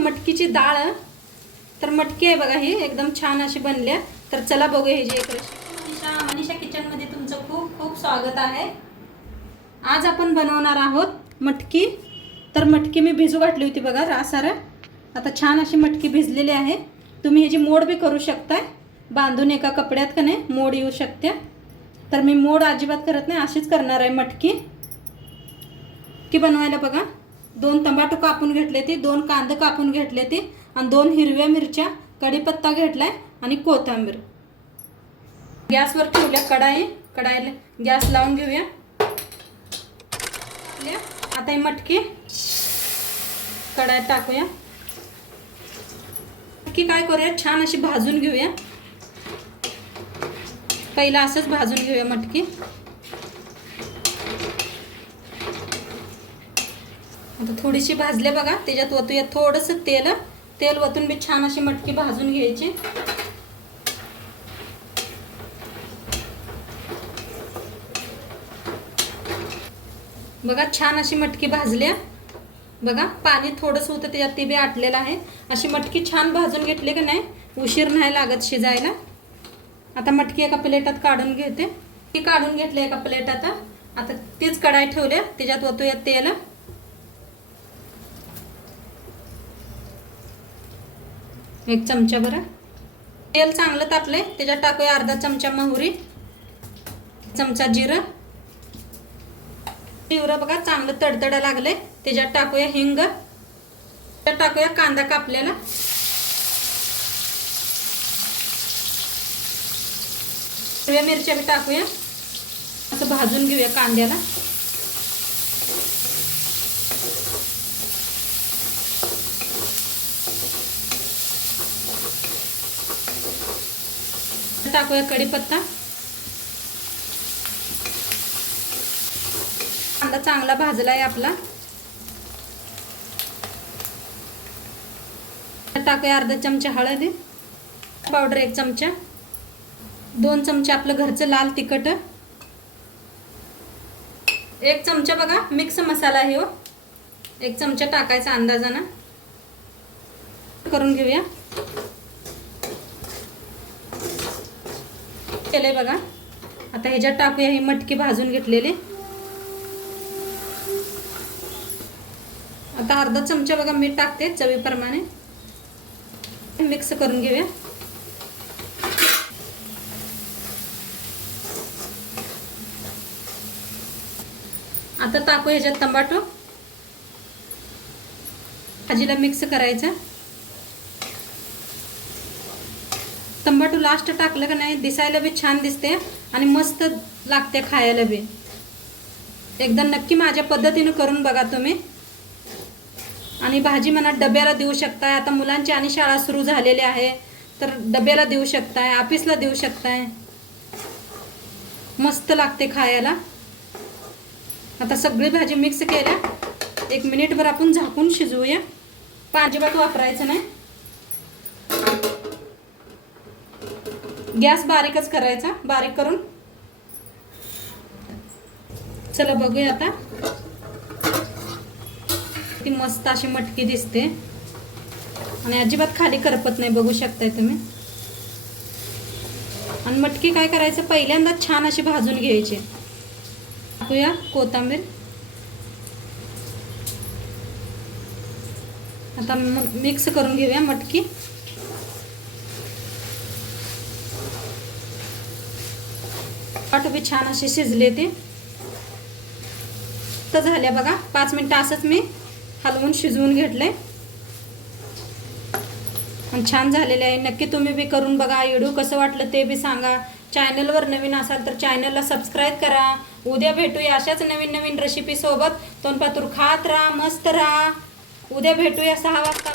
मटकीची डाळ तर मटकी आहे बघा ही एकदम छान अशी बनल्या. तर चला बघूया हे जे एक मनीषा मनीषा किचनमध्ये तुमचं खूप खूप स्वागत आहे. आज आपण बनवणार आहोत मटकी. तर मटकी मी भिजू घातली होती बघा रासारा आता छान अशी मटकी भिजलेली आहे. तुम्ही ह्याची मोड बी करू शकताय. बांधून एका कपड्यात का नाही मोड येऊ शकते तर मी मोड अजिबात करत नाही अशीच करणार आहे मटकी. की बनवायला बघा. दोन टमाटो कापून घेतले ते दोन कांदे कापून घेतले ते आणि दोन हिरव्या मिरच्या कढीपत्ता घेतलाय आणि कोथिंबीर. गॅसवर ठेवल्या कढाई कढाईला गॅस लावून घेऊया. आता ही मटकी कढाईत टाकूया. मटकी काय करूया छान अशी भाजून घेऊया. पहिला असंच भाजून घेऊया मटकी. आता थोडीशी भाजले बघा. त्याच्यात वतूया थोडंसं तेल. तेल वतून बी छान अशी मटकी भाजून घ्यायची. बघा छान अशी मटकी भाजल्या. बघा पाणी थोडंसं होतं त्याच्यात ते बी आटलेलं आहे. अशी मटकी छान भाजून घेतली का नाही उशीर नाही लागत शिजायला. आता मटकी एका प्लेटात काढून घेते. ती काढून घेतली एका प्लेटात. आता तीच कढाई ठेवल्या. त्याच्यात वतूया तेल. एक चमचा बरं. तेल चांगलं तापलं आहे त्याच्यात टाकूया अर्धा चमचा मोहरी. चमचा जिरं. जिरं बघा चांगलं तडतडा लागलं त्याच्यात टाकूया हिंग. त्यात टाकूया कांदा कापलेला. हिरव्या मिरच्या बी टाकूया. असं भाजून घेऊया कांद्याला. टाकूया कढीपत्ता कांदा चांगला भाजला आहे आपला. टाकूया अर्धा चमचा हळद पावडर एक चमचा. दोन चमचे आपलं घरचं लाल तिखट. एक चमचा बघा मिक्स मसाला आहे हो. एक चमचा टाकायचा अंदाजानं. करून घेऊया. केलंय बघा. आता ह्याच्यात टाकूया हे मटकी भाजून घेतलेले. आता अर्धा चमचा बघा मीठ टाकते चवीप्रमाणे. मिक्स करून घेऊया. आता टाकू ह्याच्यात टमाटो भाजीला मिक्स करायचं टमाटो लास्ट टाकलं का नाही दिसायला बी छान दिसते आणि मस्त लागते खायला बी. एकदा नक्की माझ्या पद्धतीनं करून बघा तुम्ही. आणि भाजी म्हणा डब्याला देऊ शकताय. आता मुलांची आणि शाळा सुरू झालेली आहे तर डब्याला देऊ शकताय ऑफिसला देऊ शकताय. मस्त लागते खायला. आता सगळी भाजी मिक्स केल्या. एक मिनिटभर आपण झाकून शिजवूया. अजिबात वापरायचं नाही. गॅस बारीकच करायचा बारीक करून. चला बघूया आता. ती मस्त अशी मटकी दिसते. आणि अजिबात खाली करपत नाही बघू शकताय तुम्ही. आणि मटकी काय करायचं पहिल्यांदा छान अशी भाजून घ्यायची. टाकूया कोथिंबीर. आता मिक्स करून घेऊया मटकी. बी छान असे शिजले ते. तर झाल्या बघा पाच मिनटं असंच मी हलवून शिजवून घेतले आणि छान झालेले आहे. नक्की तुम्ही बी करून बघा. व्हिडिओ कसं वाटलं ते बी सांगा. चॅनलवर नवीन असाल तर चॅनलला सबस्क्राईब करा. उद्या भेटूया अशाच नवीन नवीन रेसिपी सोबत. तोंडपातूर खात राहा मस्त राहा. उद्या भेटूया सहा वाजता.